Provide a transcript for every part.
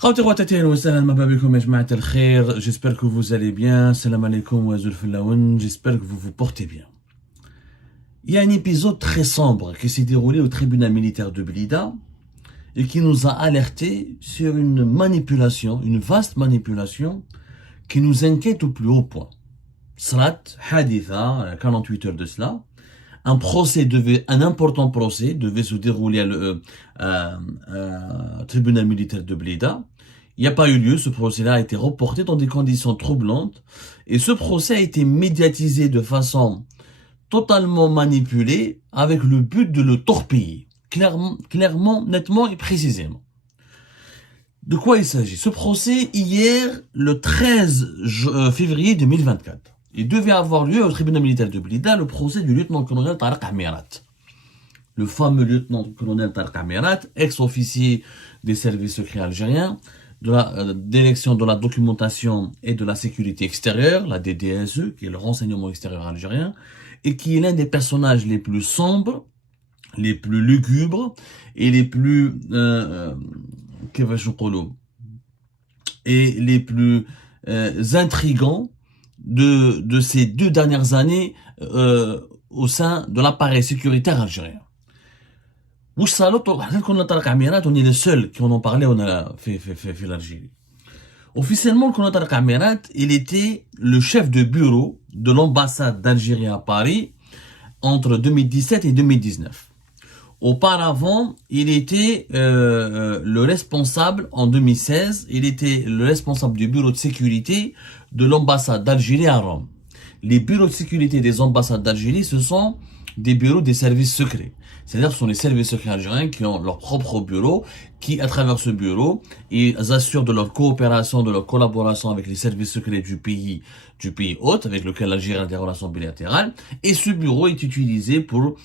J'espère que vous allez bien. Salam alaikum wa zulfilaoun. J'espère que vous vous portez bien. Il y a un épisode très sombre qui s'est déroulé au tribunal militaire de Blida et qui nous a alerté sur une manipulation, une vaste manipulation qui nous inquiète au plus haut point. Salat, haditha, 48 heures de cela, un important procès devait se dérouler au tribunal militaire de Blida. Il n'y a pas eu lieu, ce procès-là a été reporté dans des conditions troublantes et ce procès a été médiatisé de façon totalement manipulée avec le but de le torpiller, clairement, nettement et précisément. De quoi il s'agit? Ce procès, hier, le 13 février 2024, il devait avoir lieu au tribunal militaire de Blida le procès du lieutenant-colonel Tariq Amirat. Le fameux lieutenant-colonel Tariq Amirat, ex-officier des services secrets algériens, de la direction de la documentation et de la sécurité extérieure, la DDSE, qui est le renseignement extérieur algérien, et qui est l'un des personnages les plus sombres, les plus lugubres et les plus intrigants de ces 2 dernières années au sein de l'appareil sécuritaire algérien. On est les seuls qui en ont parlé, on a fait l'Algérie. Officiellement, le colonel Tariq Amirat, il était le chef de bureau de l'ambassade d'Algérie à Paris entre 2017 et 2019. Auparavant, il était le responsable, en 2016, il était le responsable du bureau de sécurité de l'ambassade d'Algérie à Rome. Les bureaux de sécurité des ambassades d'Algérie, ce sont des bureaux des services secrets. C'est-à-dire que ce sont les services secrets algériens qui ont leur propre bureau, qui, à travers ce bureau, ils assurent de leur coopération, de leur collaboration avec les services secrets du pays hôte, avec lequel l'Algérie a des relations bilatérales. Et ce bureau est utilisé pour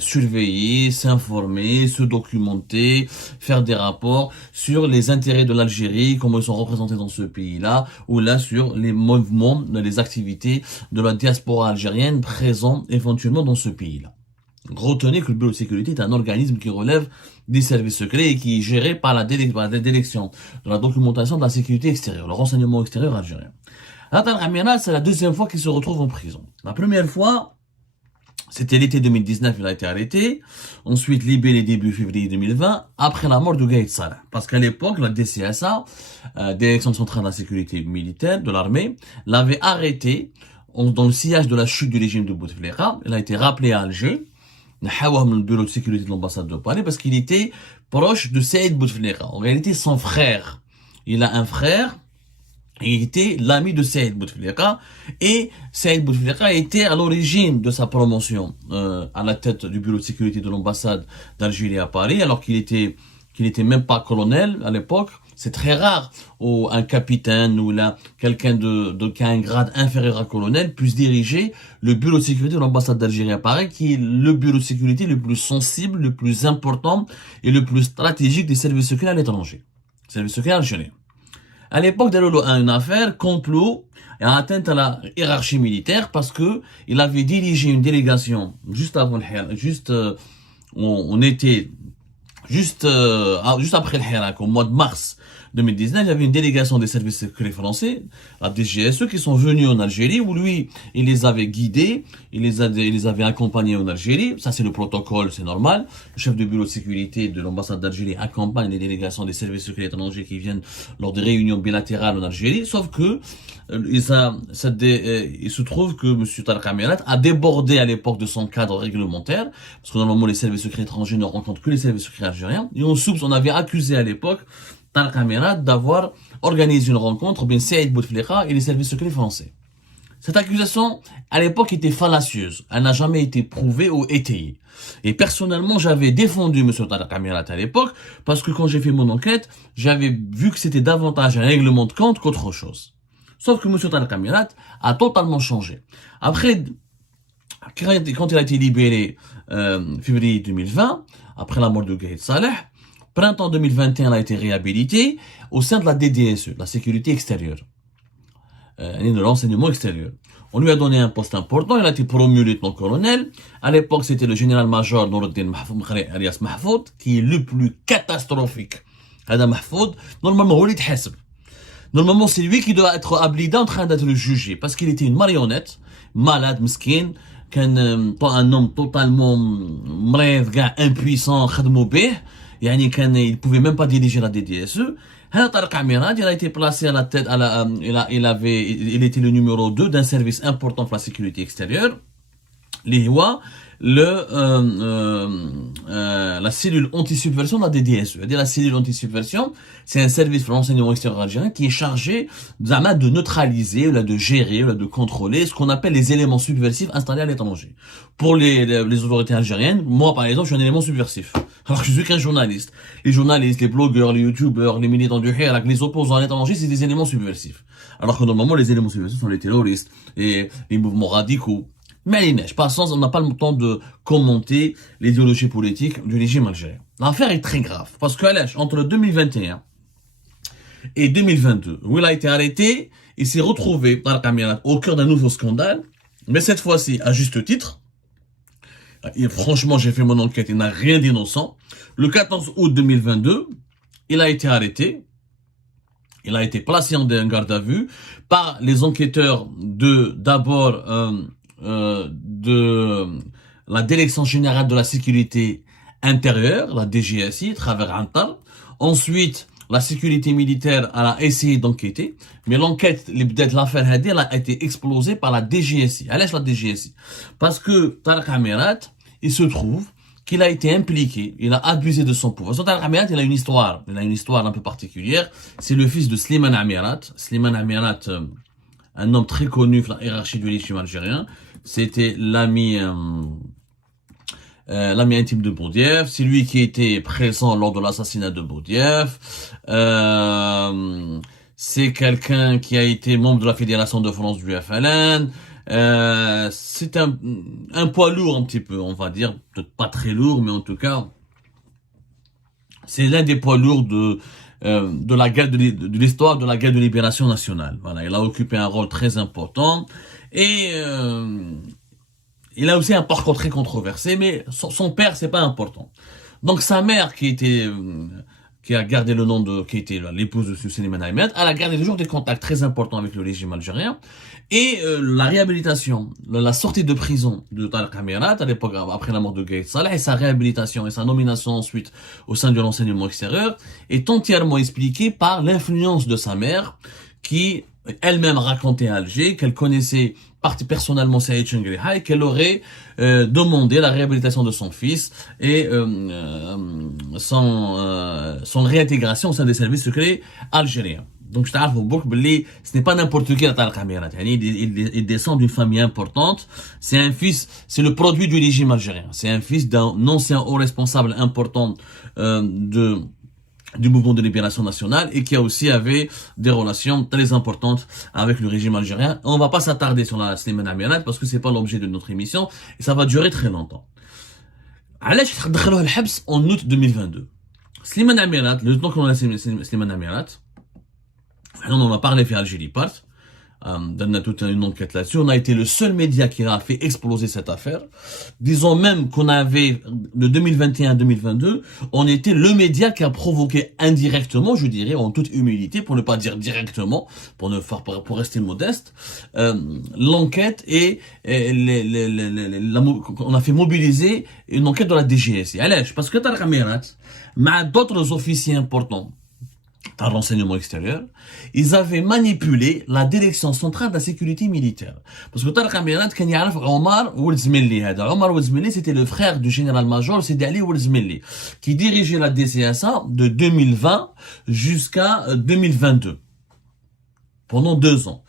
surveiller, s'informer, se documenter, faire des rapports sur les intérêts de l'Algérie, comment ils sont représentés dans ce pays-là, ou là sur les mouvements, les activités de la diaspora algérienne présents éventuellement dans ce pays-là. Retenez que le bureau de sécurité est un organisme qui relève des services secrets et qui est géré par la direction de la documentation de la sécurité extérieure, le renseignement extérieur algérien. Tariq Amirat, c'est la 2e fois qu'il se retrouve en prison. La première fois, c'était l'été 2019, il a été arrêté. Ensuite, libéré début février 2020, après la mort de Gaïd Salah. Parce qu'à l'époque, la DCSA, Direction centrale de la sécurité militaire de l'armée, l'avait arrêté dans le sillage de la chute du régime de Bouteflika. Il a été rappelé à Alger. Le bureau de sécurité de l'ambassade de Paris parce qu'il était proche de Saïd Bouteflika. En réalité, son frère. Il a un frère. Il était l'ami de Saïd Bouteflika. Et Saïd Bouteflika était à l'origine de sa promotion à la tête du bureau de sécurité de l'ambassade d'Algérie à Paris, alors qu'il était même pas colonel à l'époque. C'est très rare où un capitaine ou là quelqu'un qui a un grade inférieur à colonel puisse diriger le bureau de sécurité de l'ambassade d'Algérie à Paris, qui est le bureau de sécurité le plus sensible, le plus important et le plus stratégique des services secrets à l'étranger. Services secrets algériens. À l'époque, il y a une affaire complot et atteinte à la hiérarchie militaire parce que il avait dirigé une délégation juste avant Juste après le Hirak, au mois de mars 2019, il y avait une délégation des services secrets français, la DGSE, qui sont venus en Algérie, où lui, il les avait guidés, il les avait accompagnés en Algérie. Ça, c'est le protocole, c'est normal. Le chef de bureau de sécurité de l'ambassade d'Algérie accompagne les délégations des services secrets étrangers qui viennent lors des réunions bilatérales en Algérie, sauf que il se trouve que M. Tariq Amirat a débordé à l'époque de son cadre réglementaire, parce que normalement les services secrets étrangers ne rencontrent que les services secrets algériens, et on avait accusé à l'époque Tariq Amirat d'avoir organisé une rencontre entre Saïd Bouteflika et les services secrets français. Cette accusation, à l'époque, était fallacieuse. Elle n'a jamais été prouvée ou étayée. Et personnellement, j'avais défendu M. Tariq Amirat à l'époque, parce que quand j'ai fait mon enquête, j'avais vu que c'était davantage un règlement de compte qu'autre chose. Sauf que M. Tariq Amirat a totalement changé. Après, quand il a été libéré février 2020, après la mort de Gaïd Salah, printemps 2021, il a été réhabilité au sein de la DDSE, la sécurité extérieure, de l'enseignement extérieur. On lui a donné un poste important, il a été promu lieutenant-colonel. À l'époque, c'était le général-major Noureddin alias Mahfoud, qui est le plus catastrophique هذا محفوظ normalement هو اللي يتحاسب. Normalement, c'est lui qui doit être habilité en train d'être jugé, parce qu'il était une marionnette, malade, مسكين, un homme totalement مريض, impuissant, خدموا به, يعني il pouvait même pas diriger la DDSE. هذا طارق عميرات, il a été placé à la tête, il était le numéro 2 d'un service important pour la sécurité extérieure, اللي هو la cellule anti-subversion de la DDSE. La cellule anti-subversion, c'est un service pour l'enseignement extérieur algérien qui est chargé de neutraliser, de gérer, de contrôler ce qu'on appelle les éléments subversifs installés à l'étranger. Pour les autorités algériennes, moi par exemple, je suis un élément subversif. Alors que je suis qu'un journaliste. Les journalistes, les blogueurs, les youtubeurs, les militants du Hirak, les opposants à l'étranger, c'est des éléments subversifs. Alors que normalement, les éléments subversifs sont les terroristes et les mouvements radicaux. Mais par sens, on n'a pas le temps de commenter l'idéologie politique du régime algérien. L'affaire est très grave, parce que entre 2021 et 2022, où il a été arrêté, il s'est retrouvé au cœur d'un nouveau scandale, mais cette fois-ci, à juste titre. Et franchement, j'ai fait mon enquête, il n'a rien d'innocent. Le 14 août 2022, il a été arrêté. Il a été placé en garde à vue par les enquêteurs d'abord de la Direction Générale de la Sécurité Intérieure, la DGSI, à travers Antar. Ensuite, la sécurité militaire a essayé d'enquêter, mais l'enquête, l'affaire Hadi, elle a été explosée par la DGSI. Elle est la DGSI. Parce que Tarek Amirat, il se trouve qu'il a été impliqué, il a abusé de son pouvoir. Tarek Amirat, il a une histoire un peu particulière. C'est le fils de Slimane Amirat. Slimane Amirat, un homme très connu dans la hiérarchie du régime algérien. C'était l'ami intime de Boudiaf. C'est lui qui était présent lors de l'assassinat de Boudiaf. C'est quelqu'un qui a été membre de la Fédération de France du FLN. C'est un poids lourd un petit peu, on va dire. Peut-être pas très lourd, mais en tout cas, c'est l'un des poids lourds de la guerre de l'histoire de la guerre de libération nationale. Voilà, il a occupé un rôle très important et il a aussi un parcours très controversé, mais son père c'est pas important. Donc sa mère qui a gardé le nom qui était l'épouse de Slimane Amirat, elle a gardé toujours des contacts très importants avec le régime algérien. Et la réhabilitation, la sortie de prison de Tarek Amirat à l'époque après la mort de Gaïd Salah et sa réhabilitation et sa nomination ensuite au sein de l'enseignement extérieur est entièrement expliquée par l'influence de sa mère qui elle-même racontait à Alger qu'elle connaissait personnellement Saïd Chengriha et qu'elle aurait demandé la réhabilitation de son fils et son réintégration au sein des services secrets algériens. Donc je t'arrive au bouc, ce n'est pas n'importe qui Tarek Amirat. Il descend d'une famille importante. C'est le produit du régime algérien. C'est un fils d'un ancien haut responsable important du mouvement de libération nationale et qui a aussi avait des relations très importantes avec le régime algérien. On va pas s'attarder sur la Slimane Amirat parce que c'est pas l'objet de notre émission et ça va durer très longtemps. علاش دخلوه الحبس en août 2022. Slimane Amirat, le temps qu'on a Slimane Amirat, on en a parlé fait Algérie Part, on a toute une enquête là-dessus. On a été le seul média qui a fait exploser cette affaire. Disons même qu'on avait, de 2021 à 2022, on était le média qui a provoqué indirectement, je dirais, en toute humilité, pour ne pas dire directement, pour rester modeste, l'enquête et on a fait mobiliser une enquête de la DGSI. Parce que Tarek Amirat, mais d'autres officiers importants, dans l'enseignement extérieur, ils avaient manipulé la direction centrale de la sécurité militaire. Parce que Tarek Amirat, quand il y a Omar Ouelzmeli, Omar Ouelzmeli, c'était le frère du général-major Sidi Ali Ouelzmeli, qui dirigeait la DCSA de 2020 jusqu'à 2022. Pendant 2 ans.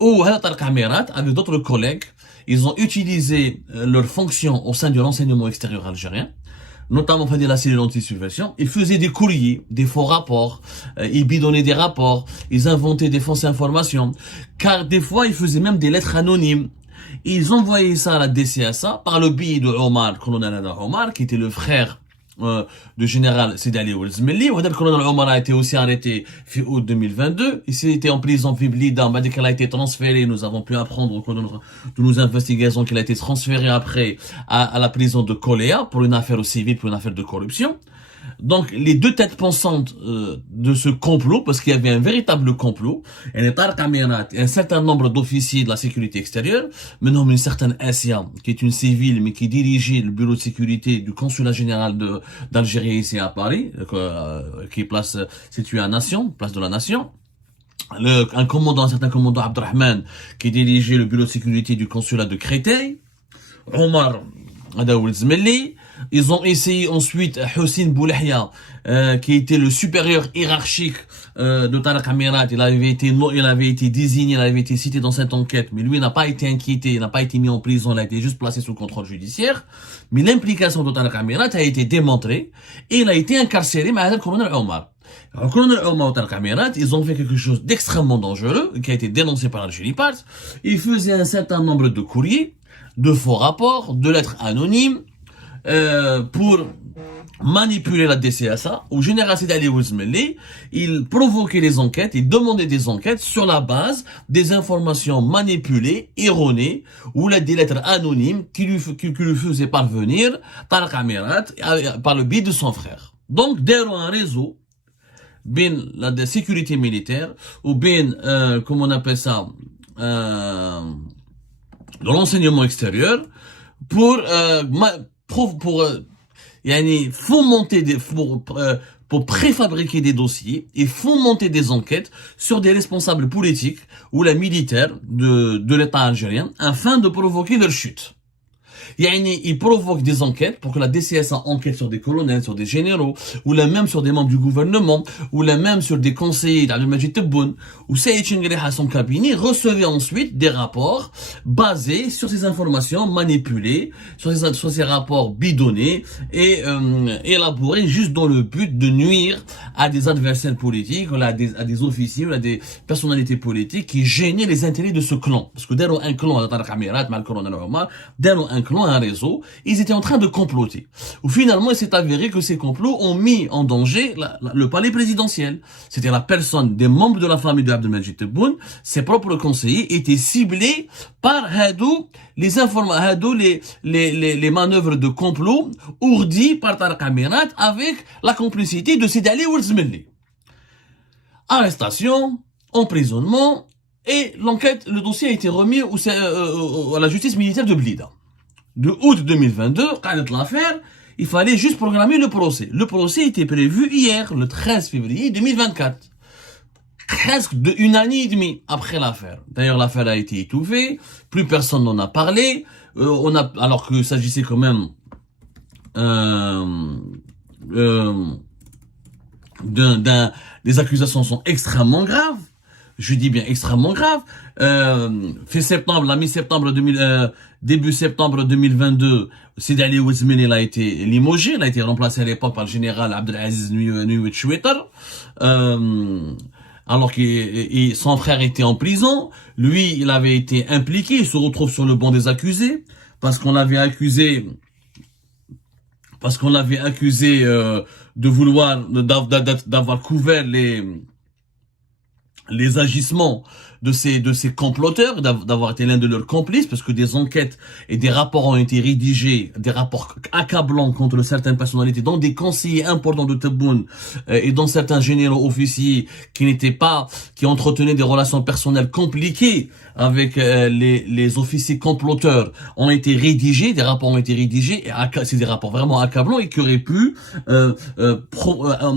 Où Tarek Amirat, avec d'autres collègues, ils ont utilisé leurs fonctions au sein de l'enseignement extérieur algérien, notamment fait de la cellule anti-subversion. Ils faisaient des courriers, des faux rapports, ils bidonnaient des rapports, ils inventaient des fausses informations, car des fois ils faisaient même des lettres anonymes. Ils envoyaient ça à la DCSA par le biais de Omar, colonel Omar, qui était le frère du général Sidi Ali Ouelzmeli. Le colonel Omar a été aussi arrêté fin août 2022. Il s'était en prison Fiblida, dès qu'elle a été transférée, nous avons pu apprendre au cours de nos investigations qu'il a été transféré après à la prison de Koléa pour une affaire civile, pour une affaire de corruption. Donc, les deux têtes pensantes de ce complot, parce qu'il y avait un véritable complot, et Tarek Amirat et un certain nombre d'officiers de la sécurité extérieure, menant une certaine Asia, qui est une civile, mais qui dirigeait le bureau de sécurité du consulat général d'Algérie ici à Paris, qui est située à Nation, place de la Nation. Un certain commandant Abdelrahman, qui dirigeait le bureau de sécurité du consulat de Créteil, Omar Adaoul Zmelli. Ils ont essayé ensuite Hossein Boulahia, qui était le supérieur hiérarchique de Tarek Amirat. Il avait été désigné, il avait été cité dans cette enquête, mais lui n'a pas été inquiété, il n'a pas été mis en prison, il a été juste placé sous contrôle judiciaire. Mais l'implication de Tarek Amirat a été démontrée et il a été incarcéré par le colonel Omar. Alors, le colonel Omar et Tarek Amirat, ils ont fait quelque chose d'extrêmement dangereux, qui a été dénoncé par Algérie Part. Ils faisaient un certain nombre de courriers, de faux rapports, de lettres anonymes, pour manipuler la DCSA. Au général Sidi Ali Ouzmeli, il provoquait les enquêtes, il demandait des enquêtes sur la base des informations manipulées, erronées, ou des lettres anonymes qui lui faisaient parvenir Tarek Amirat par le biais de son frère. Donc, derrière un réseau, bien la sécurité militaire, ou bien, comment on appelle ça, de l'enseignement extérieur, pour préfabriquer des dossiers et fomenter des enquêtes sur des responsables politiques ou la militaire de l'État algérien afin de provoquer leur chute. Il provoque des enquêtes pour que la DCSA enquête sur des colonels, sur des généraux, ou là même sur des membres du gouvernement, ou là même sur des conseillers d'Abdelmajid Tebboune, ou Saïd Chengreh à son cabinet recevait ensuite des rapports basés sur ces informations manipulées, sur ces rapports bidonnés et élaborés juste dans le but de nuire à des adversaires politiques, à des officiers, ou à des personnalités politiques qui gênaient les intérêts de ce clan. Parce que derrière un clan, Tarek Amirat, le colonel Omar, derrière un clan, un réseau, ils étaient en train de comploter. Ou finalement, il s'est avéré que ces complots ont mis en danger le palais présidentiel. C'était la personne des membres de la famille de Abdelmajid Tebboune, ses propres conseillers étaient ciblés par les manœuvres de complot ourdies par Tarek Amirat avec la complicité de Sidi Ali Ouzmeli. Arrestation, emprisonnement, et le dossier a été remis à la justice militaire de Blida. De août 2022, quand l'affaire, il fallait juste programmer le procès. Le procès était prévu hier, le 13 février 2024. Presque une année et demie après l'affaire. D'ailleurs, l'affaire a été étouffée, plus personne n'en a parlé, alors que s'agissait quand même des accusations sont extrêmement graves. Je dis bien extrêmement grave. Début septembre 2022, Sidi Ali Ouzmeli a été limogé, il a été remplacé à l'époque par le général Abdelaziz Nuit Chouetar, alors que son frère était en prison. Lui, il avait été impliqué, il se retrouve sur le banc des accusés, parce qu'on l'avait accusé de vouloir, d'avoir couvert les agissements de ces comploteurs, d'avoir été l'un de leurs complices, parce que des enquêtes et des rapports ont été rédigés, des rapports accablants contre certaines personnalités, dont des conseillers importants de Tebboune et dont certains généraux officiers qui entretenaient des relations personnelles compliquées avec les officiers comploteurs ont été rédigés, des rapports ont été rédigés, et c'est des rapports vraiment accablants et qui auraient pu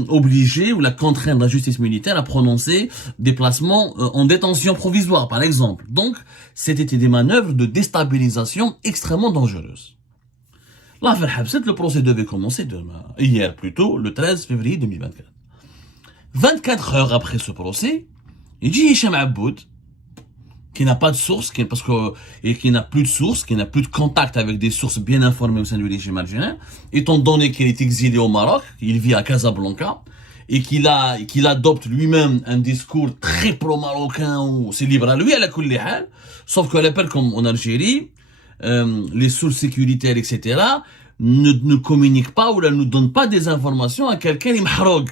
obliger ou la contraindre la justice militaire à prononcer des placements en détention provisoire, par exemple. Donc, c'était des manœuvres de déstabilisation extrêmement dangereuses. L'affaire Habset, le procès devait commencer hier plutôt, le 13 février 2024. 24 heures après ce procès, il dit Hicham Aboud, qui n'a pas de source, qui n'a plus de contact avec des sources bien informées au sein du régime algérien, étant donné qu'il est exilé au Maroc, il vit à Casablanca, et qu'il adopte lui-même un discours très pro-marocain, où c'est libre à lui, à la kulli hal, sauf qu'à l'époque, comme en Algérie, les sources sécuritaires, etc., ne communiquent pas ou ne donnent pas des informations à quelqu'un qui mahroug.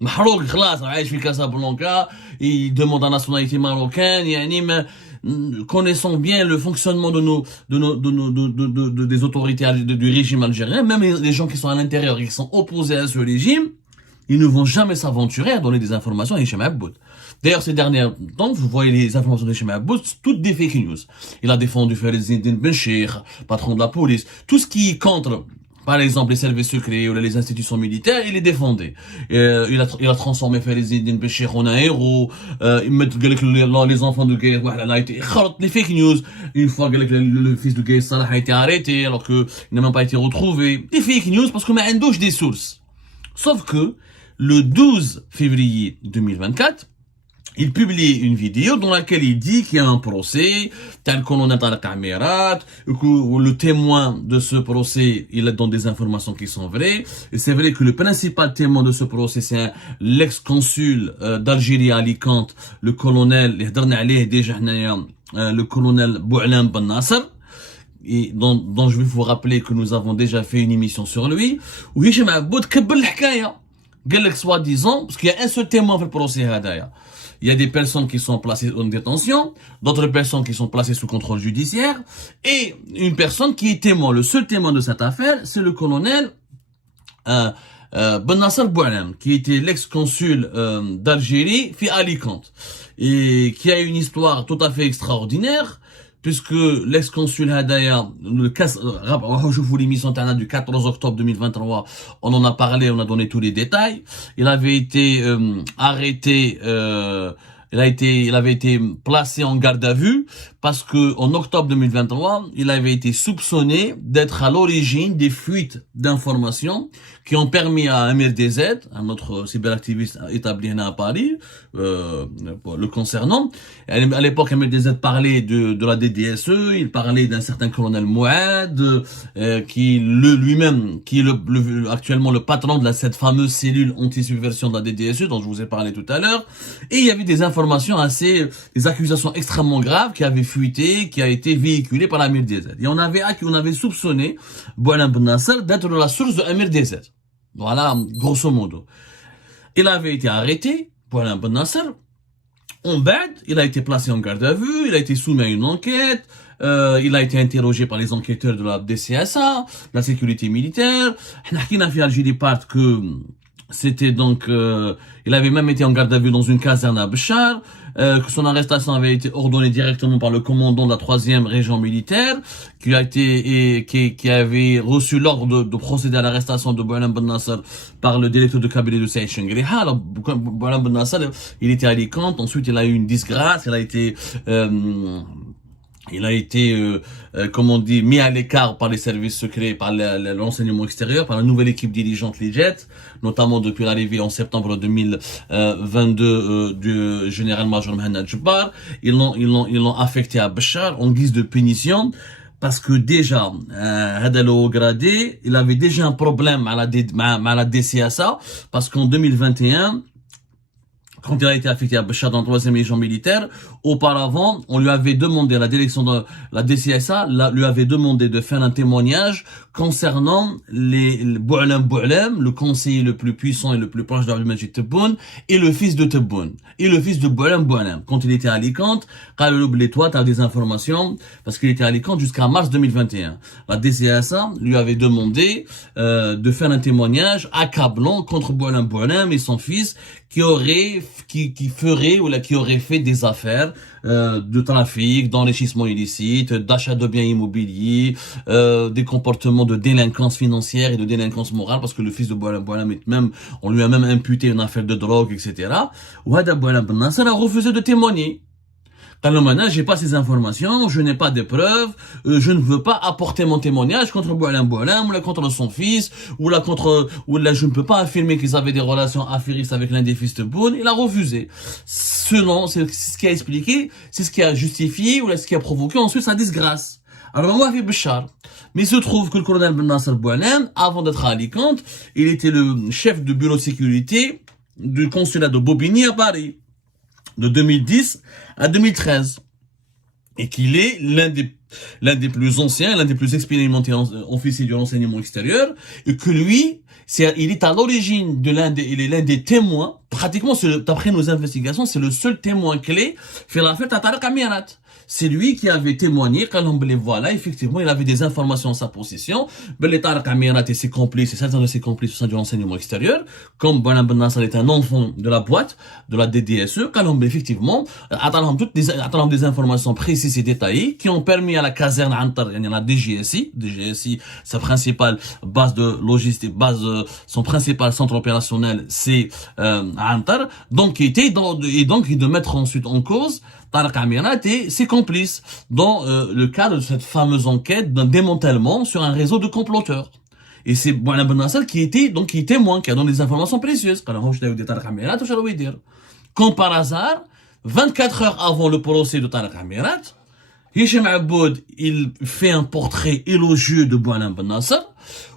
Mahroug, خلاص, عايش في Casablanca, il demande la nationalité marocaine, connaissant bien le fonctionnement des autorités du régime algérien, même les gens qui sont à l'intérieur et qui sont opposés à ce régime, ils ne vont jamais s'aventurer à donner des informations à Hicham Aboud. D'ailleurs, ces derniers temps, vous voyez les informations de Hicham Aboud, toutes des fake news. Il a défendu Farizeddine Bencheikh, patron de la police. Tout ce qui est contre, par exemple, les services secrets ou les institutions militaires, il les défendait. Il a transformé Farizeddine Bencheikh en un héros. Il met les enfants de Gaïs Salah a été les fake news. Une fois le fils de Gaïs Salah a été arrêté, alors qu'il n'a même pas été retrouvé. Des fake news parce qu'on met un douche des sources. Sauf que, le 12 février 2024, il publie une vidéo dans laquelle il dit qu'il y a un procès, tel qu'on a dans la caméra, que le témoin de ce procès, il donne des informations qui sont vraies. Et c'est vrai que le principal témoin de ce procès, c'est l'ex-consul d'Algérie à Alicante, le colonel, le colonel Boualam Ben Nasser, et dont je vais vous rappeler que nous avons déjà fait une émission sur lui, où Hicham Aboud كبر الحكاية. قال لك soi-disant, parce qu'il y a un seul témoin في البروسي هذايا. Il y a des personnes qui sont placées en détention, d'autres personnes qui sont placées sous contrôle judiciaire, et une personne qui est témoin. Le seul témoin de cette affaire, c'est le colonel Ben Nasser Boualam, qui était l'ex-consul d'Algérie, في Alicante, et qui a une histoire tout à fait extraordinaire, puisque l'ex-consul Hadaya, je vous l'émission du 14 octobre 2023, on en a parlé, on a donné tous les détails. Il avait été arrêté, il avait été placé en garde à vue parce que en octobre 2023, il avait été soupçonné d'être à l'origine des fuites d'informations qui ont permis à Amir DZ, un autre cyberactiviste établi à Paris, le concernant. À l'époque, Amir DZ parlait de la DDSE, il parlait d'un certain colonel Mouad, qui lui-même, qui est actuellement le patron de cette fameuse cellule anti-subversion de la DDSE dont je vous ai parlé tout à l'heure. Et il y avait des informations des accusations extrêmement graves qui avaient fuité, qui a été véhiculées par l'Amir DZ. Et on avait soupçonné Boualam Ben Nasser d'être la source de Amir DZ. Voilà, grosso modo. Il avait été arrêté, Boualam Ben Nasser. En bad, il a été placé en garde à vue, il a été soumis à une enquête, il a été interrogé par les enquêteurs de la DCSA, de la sécurité militaire. On a fait Algérie part que c'était donc, il avait même été en garde à vue dans une caserne à Béchar, que son arrestation avait été ordonnée directement par le commandant de la 3e région militaire, qui avait reçu l'ordre de procéder à l'arrestation de Boualam Ben Nasser par le directeur de cabinet de Saïd Chengriha. Alors, Boualam Ben Nasser, il était à Alicante, ensuite il a eu une disgrâce, il a été comme on dit, mis à l'écart par les services secrets, par l'enseignement extérieur, par la nouvelle équipe dirigeante Lijet, notamment depuis l'arrivée en septembre 2022 du général-major Mohamed Jabbar. Ils l'ont affecté à Béchar en guise de punition. Parce que déjà, Hadalo Gradé, il avait déjà un problème à la DCSA, parce qu'en 2021, quand il a été affecté à Béchar dans la 3e région militaire, auparavant, on lui avait demandé, la direction de la DCSA lui avait demandé de faire un témoignage concernant Boualam, le conseiller le plus puissant et le plus proche d'Abdelmajid Tebboune, et le fils de Tebboune, et le fils de Boualam. Quand il était à Alicante, toi, t'as des informations, parce qu'il était à Alicante jusqu'à mars 2021. La DCSA lui avait demandé de faire un témoignage accablant contre Boualam et son fils, qui aurait fait des affaires de trafic, d'enrichissement illicite, d'achat de biens immobiliers, des comportements de délinquance financière et de délinquance morale, parce que le fils de Boualam on lui a même imputé une affaire de drogue, etc. Ouada Boualam Ben Nasser a refusé de témoigner. Alors maintenant, j'ai pas ces informations, je n'ai pas de preuves, je ne veux pas apporter mon témoignage contre Boualam, ou là contre son fils, ou là je ne peux pas affirmer qu'ils avaient des relations affairistes avec l'un des fils de Boune. Il a refusé. Selon, c'est ce qui a expliqué, c'est ce qui a justifié, ou là ce qui a provoqué ensuite sa disgrâce. Alors on a fait Béchar. Mais il se trouve que le colonel Ben Nasser Boualam, avant d'être à Alicante, il était le chef de bureau de sécurité du consulat de Bobigny à Paris, de 2010 à 2013, et qu'il est l'un des plus anciens, l'un des plus expérimentés officiers du renseignement extérieur, et que lui, il est à l'origine il est l'un des témoins pratiquement, d'après nos investigations, c'est le seul témoin clé fait l'affaire Tariq Amirat. C'est lui qui avait témoigné, voilà, effectivement, il avait des informations en sa possession. Les Tariq Amirat et ses complices, et certains de ses complices au sein du renseignement extérieur, comme Boualem Ben Nasser est un enfant de la boîte, de la DDSE, effectivement, attendant des informations précises et détaillées qui ont permis à la caserne Antar, la DGSI, sa principale base de logistique, son principal centre opérationnel, c'est Antar, donc de mettre ensuite en cause Tariq Amirat et ses complices dans le cadre de cette fameuse enquête d'un démantèlement sur un réseau de comploteurs. Et c'est Boualem Ben Nasser qui témoigne, qui a donné des informations précieuses. Comme par hasard, 24 heures avant le procès de Tariq Amirat, Hicham Aboud, il fait un portrait élogieux de Boualem Ben Nasser,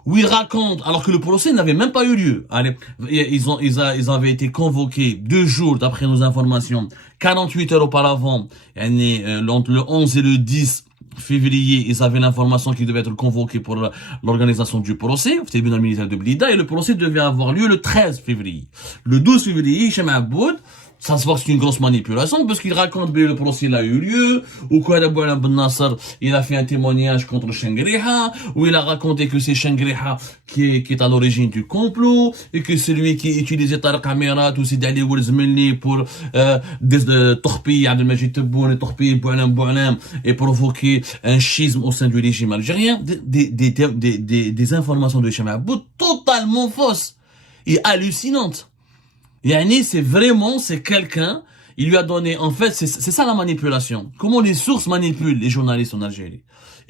où il raconte, alors que le procès n'avait même pas eu lieu. Allez, ils avaient été convoqués 2 jours, d'après nos informations, 48 heures auparavant, entre le 11 et le 10 février, ils avaient l'information qu'ils devaient être convoqués pour l'organisation du procès au tribunal militaire de Blida, et le procès devait avoir lieu le 13 février. Le 12 février, Hicham Aboud, ça se voit que c'est une grosse manipulation, parce qu'il raconte que le procès a eu lieu, ou quoi, Boualem Ben Nasser, il a fait un témoignage contre Shengriha, où il a raconté que c'est Shengriha qui est à l'origine du complot, et que c'est lui qui utilisait Tariq Amirat ou Sidi Ali Oulzmelli pour torpiller Abdelmajid Tebboune, torpiller Boualem, et provoquer un schisme au sein du régime algérien. Des informations de Hicham Aboud totalement fausses et hallucinantes. Yani, c'est quelqu'un, il lui a donné, en fait, c'est ça la manipulation. Comment les sources manipulent les journalistes en Algérie?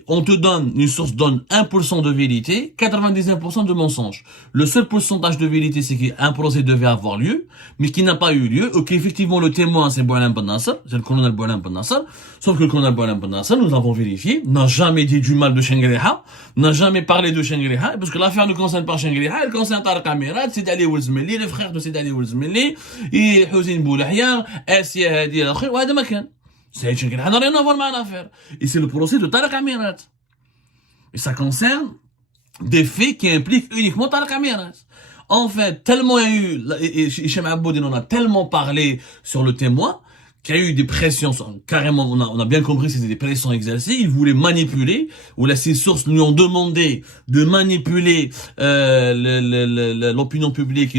Une source donne 1% de vérité, 99% de mensonge. Le seul pourcentage de vérité, c'est qu'un procès devait avoir lieu, mais qui n'a pas eu lieu, ou qu'effectivement le témoin, c'est Boualem Ben Nasser, c'est le colonel Boualem Ben Nasser, sauf que le colonel Boualem Ben Nasser, nous l'avons vérifié, n'a jamais dit du mal de Shengriha, n'a jamais parlé de Shengriha, parce que l'affaire ne concerne pas Shengriha, elle concerne Tariq Amirat, Sidi Ali Oulzmelli, les frères de Sidi Ali Oulzmelli, et Hossein Boulahia, Assia Hadi al-Akhir, وهذا ما كان. C'est Shengriha n'a rien à voir avec l'affaire. Et c'est le procès de Tariq Amirat. Et ça concerne des faits qui impliquent uniquement Tariq Amirat. En fait, tellement il y a eu, Hicham Aboud, il en a tellement parlé sur le témoin, qu'il y a eu des pressions, carrément, on a bien compris que c'était des pressions exercées, il voulait manipuler, ou là, ses sources lui ont demandé de manipuler l'opinion publique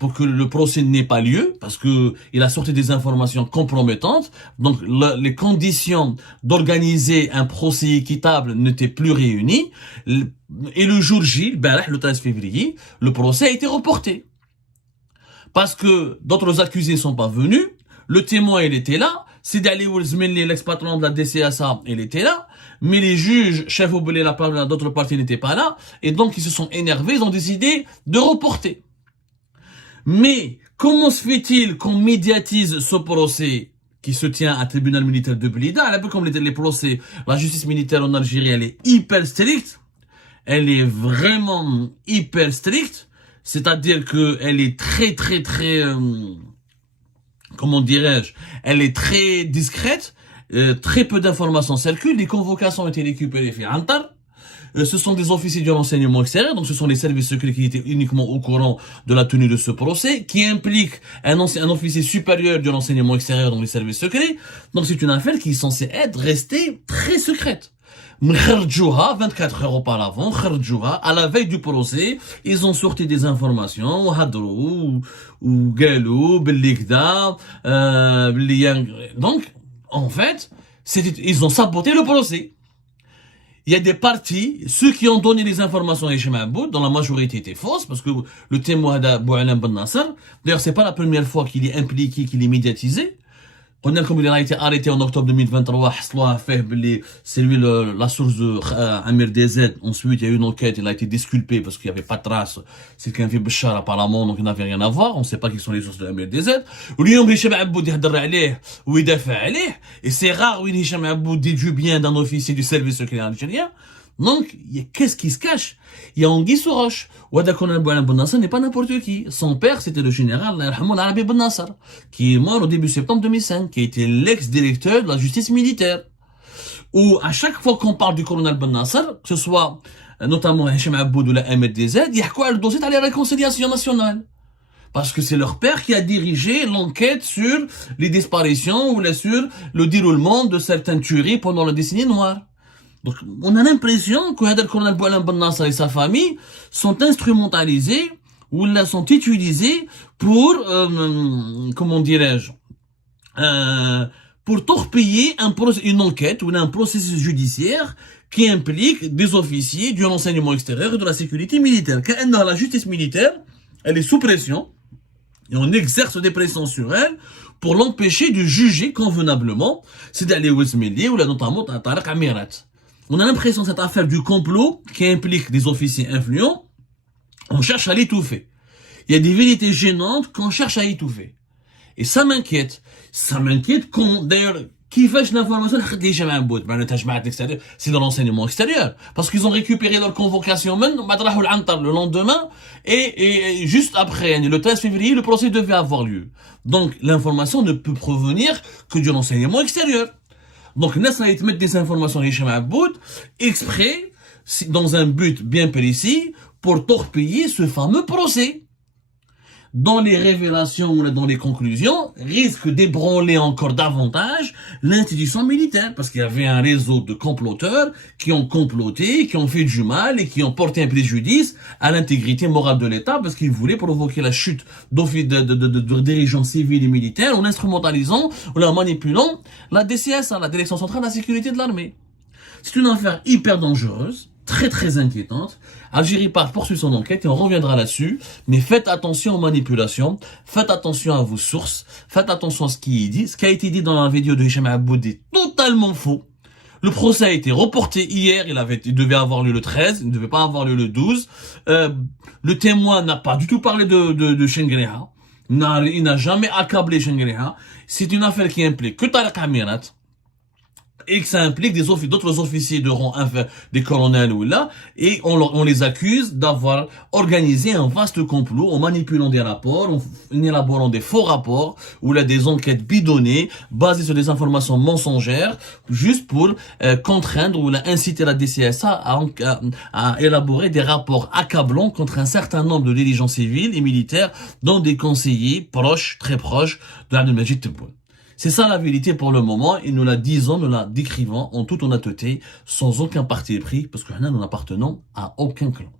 pour que le procès n'ait pas lieu, parce que il a sorti des informations compromettantes, donc les conditions d'organiser un procès équitable n'étaient plus réunies, et le jour J, le 13 février, le procès a été reporté. Parce que d'autres accusés sont pas venus, le témoin, il était là. Sidi Ali Oulzmelli, l'ex-patron de la DCSA, il était là. Mais les juges, chef Oubeli, d'autres parties n'étaient pas là. Et donc, ils se sont énervés, ils ont décidé de reporter. Mais, comment se fait-il qu'on médiatise ce procès qui se tient à tribunal militaire de Blida? Un peu comme les procès, la justice militaire en Algérie, elle est hyper stricte. Elle est vraiment hyper stricte. C'est-à-dire que elle est très, comment dirais-je, elle est très discrète, très peu d'informations circulent, les convocations ont été récupérées chez Antar, ce sont des officiers du renseignement extérieur, donc ce sont les services secrets qui étaient uniquement au courant de la tenue de ce procès, qui implique un officier supérieur du renseignement extérieur dans les services secrets, donc c'est une affaire qui est censée rester très secrète. 24 heures auparavant, à la veille du procès, ils ont sorti des informations, donc, en fait, ils ont saboté le procès. Il y a des parties, ceux qui ont donné les informations à Hicham Aboud, dont la majorité étaient fausses, parce que le témoin de Boualem Ben Nasser, d'ailleurs c'est pas la première fois qu'il est impliqué, qu'il est médiatisé. Comme il a été arrêté en octobre 2023, c'est lui la source de Amir DZ. Ensuite, il y a eu une enquête, il a été disculpé parce qu'il n'y avait pas de trace. C'est qu'un vieux Bachar apparemment, donc il n'avait rien à voir. On ne sait pas qui sont les sources de Amir DZ. Et c'est rare où Hicham Aboud dit du bien d'un officier du service secret algérien. Donc, qu'est-ce qui se cache? Il y a Anguille sous roche. Ouada Colonel Boualem Ben Nasser n'est pas n'importe qui. Son père, c'était le général Arabi Ben Nasser, qui est mort au début septembre 2005, qui a été l'ex-directeur de la justice militaire. Où, à chaque fois qu'on parle du colonel Ben Nasser, que ce soit notamment Hicham Aboud ou la MRDZ, il y a quoi le dossier à la réconciliation nationale? Parce que c'est leur père qui a dirigé l'enquête sur les disparitions ou sur le déroulement de certaines tueries pendant la décennie noire. Donc, on a l'impression que le colonel Boualem Ben Nasser et sa famille sont instrumentalisés ou sont utilisés pour, comment dirais-je, pour torpiller une enquête ou un processus judiciaire qui implique des officiers du renseignement extérieur et de la sécurité militaire. Car la justice militaire, elle est sous pression et on exerce des pressions sur elle pour l'empêcher de juger convenablement, c'est d'aller au Esmeli ou notamment à Tariq Amirat. On a l'impression que cette affaire du complot qui implique des officiers influents, on cherche à l'étouffer. Il y a des vérités gênantes qu'on cherche à étouffer. Et ça m'inquiète. Ça m'inquiète d'ailleurs, qui fait l'information, c'est dans l'enseignement extérieur. Parce qu'ils ont récupéré leur convocation le lendemain, et juste après, le 13 février, le procès devait avoir lieu. Donc, l'information ne peut provenir que du renseignement extérieur. Donc, Nasra met des informations exprès, dans un but bien précis, pour torpiller ce fameux procès. Dans les révélations ou dans les conclusions, risque d'ébranler encore davantage l'institution militaire. Parce qu'il y avait un réseau de comploteurs qui ont comploté, qui ont fait du mal et qui ont porté un préjudice à l'intégrité morale de l'État parce qu'ils voulaient provoquer la chute de dirigeants civils et militaires en instrumentalisant ou en manipulant la DCS, la Direction Centrale de la Sécurité de l'Armée. C'est une affaire hyper dangereuse, très très inquiétante. Algérie poursuit son enquête et on reviendra là-dessus. Mais faites attention aux manipulations, faites attention à vos sources, faites attention à ce qui est dit. Ce qui a été dit dans la vidéo de Hicham Aboud est totalement faux. Le procès a été reporté hier, il devait avoir lieu le 13, il ne devait pas avoir lieu le 12. Le témoin n'a pas du tout parlé de Chengreha. Il n'a jamais accablé Chengreha. C'est une affaire qui implique que Tariq Amirat, et que ça implique d'autres officiers de rang inférieur, des colonels ou là, et on les accuse d'avoir organisé un vaste complot en manipulant des rapports, en élaborant des faux rapports, ou là des enquêtes bidonnées, basées sur des informations mensongères, juste pour contraindre ou là inciter la DCSA à élaborer des rapports accablants contre un certain nombre de dirigeants civils et militaires, dont des conseillers proches, très proches de Abdelmajid Tebboune. C'est ça la vérité pour le moment et nous la disons, nous la décrivons en toute honnêteté, sans aucun parti pris, parce que nous n'appartenons à aucun clan.